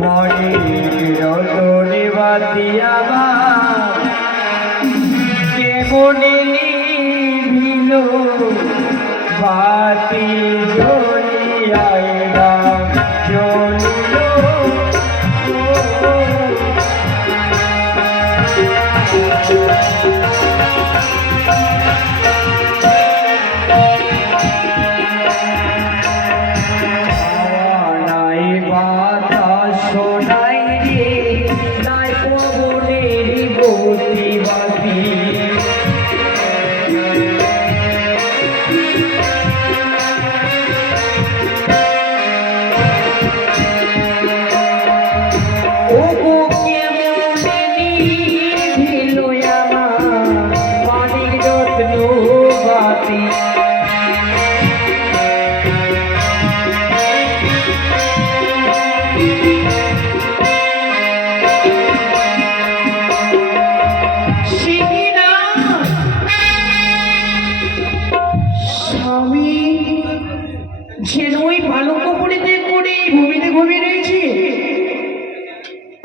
মনির রতনে বাতিয়া কেমনে নিভিল বাতি জ্বলিয়ায় জ্বলিল নাই বাতাস শোনাই রে নাই পবনের গতি বাতি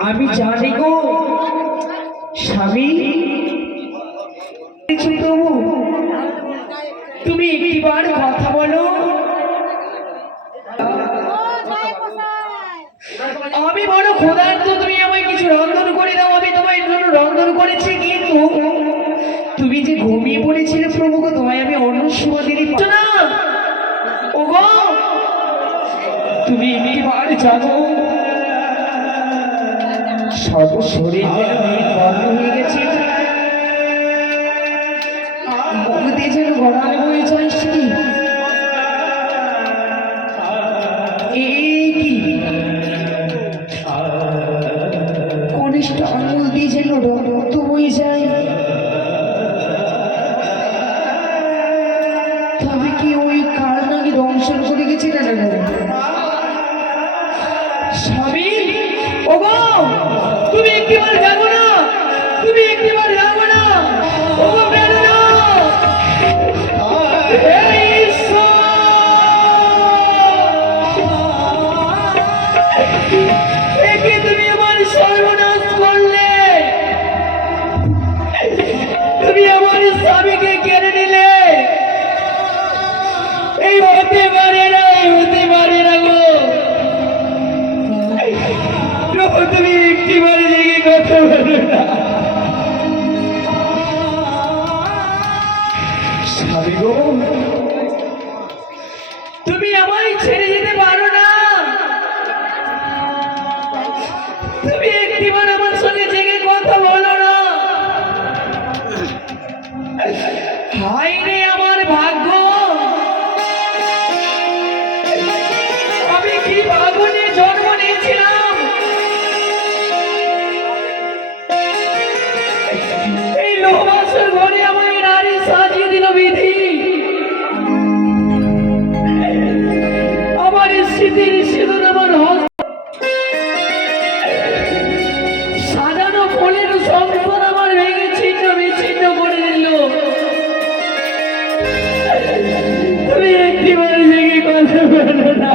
আমি জানি গো স্বামী তুমি একটিবার কথা বলো। আমি বড় ক্ষুধার্ত, তুমি আমায় কিছু রন্ধন করে দাও, আমি তোমায় জন্য রন্ধন করেছি, কিন্তু তুমি যে ঘুমিয়ে পড়েছিলে প্রভু, তোমায় আমি অন্য সময় দিলি না। ওগো তুমি একটিবার জানো সব শরীর বন্ধ হয়ে গেছে, মুখ দিয়ে যেন গড়ালে হয়ে যায়। কি কনিষ্ঠ আঙুল দিয়ে যেন রক্ত হয়ে যায়। তবে কি ওই কার নাকি দংশন করে গেছে না? স্বামী ওগো তুমি একটিবার যাবো না, তুমি একটিবার যাবো না, ওগো বেরো না। তুমি আমার সর্বনাশ করলে, তুমি আমার স্বামীকে কেড়ে নিলে। এই হতে পারে না, এই হতে পারে না গো। তুমি একটিবার জেগে কথা বলো না। স্বামী গো তুমি আমায় ছেড়ে যেতে পারো না, তুমি একটিবার আমার সঙ্গে জেগে কথা বলো না। হায় রে আমার ভাগ্য, আমি কি ভাগ্য নিয়ে জন্ম নিয়েছিলাম। এই লোহাসের ঘরে আমায় নারী সাজিয়ে দিল বিধি। আমার স্মৃতির সিঁদুর আমার সাজানো ফুলের সংসার আমার ভেঙে ছিন্ন বিচ্ছিন্ন করে দিল। তুমি একটিবার জেগে কথা বলো না।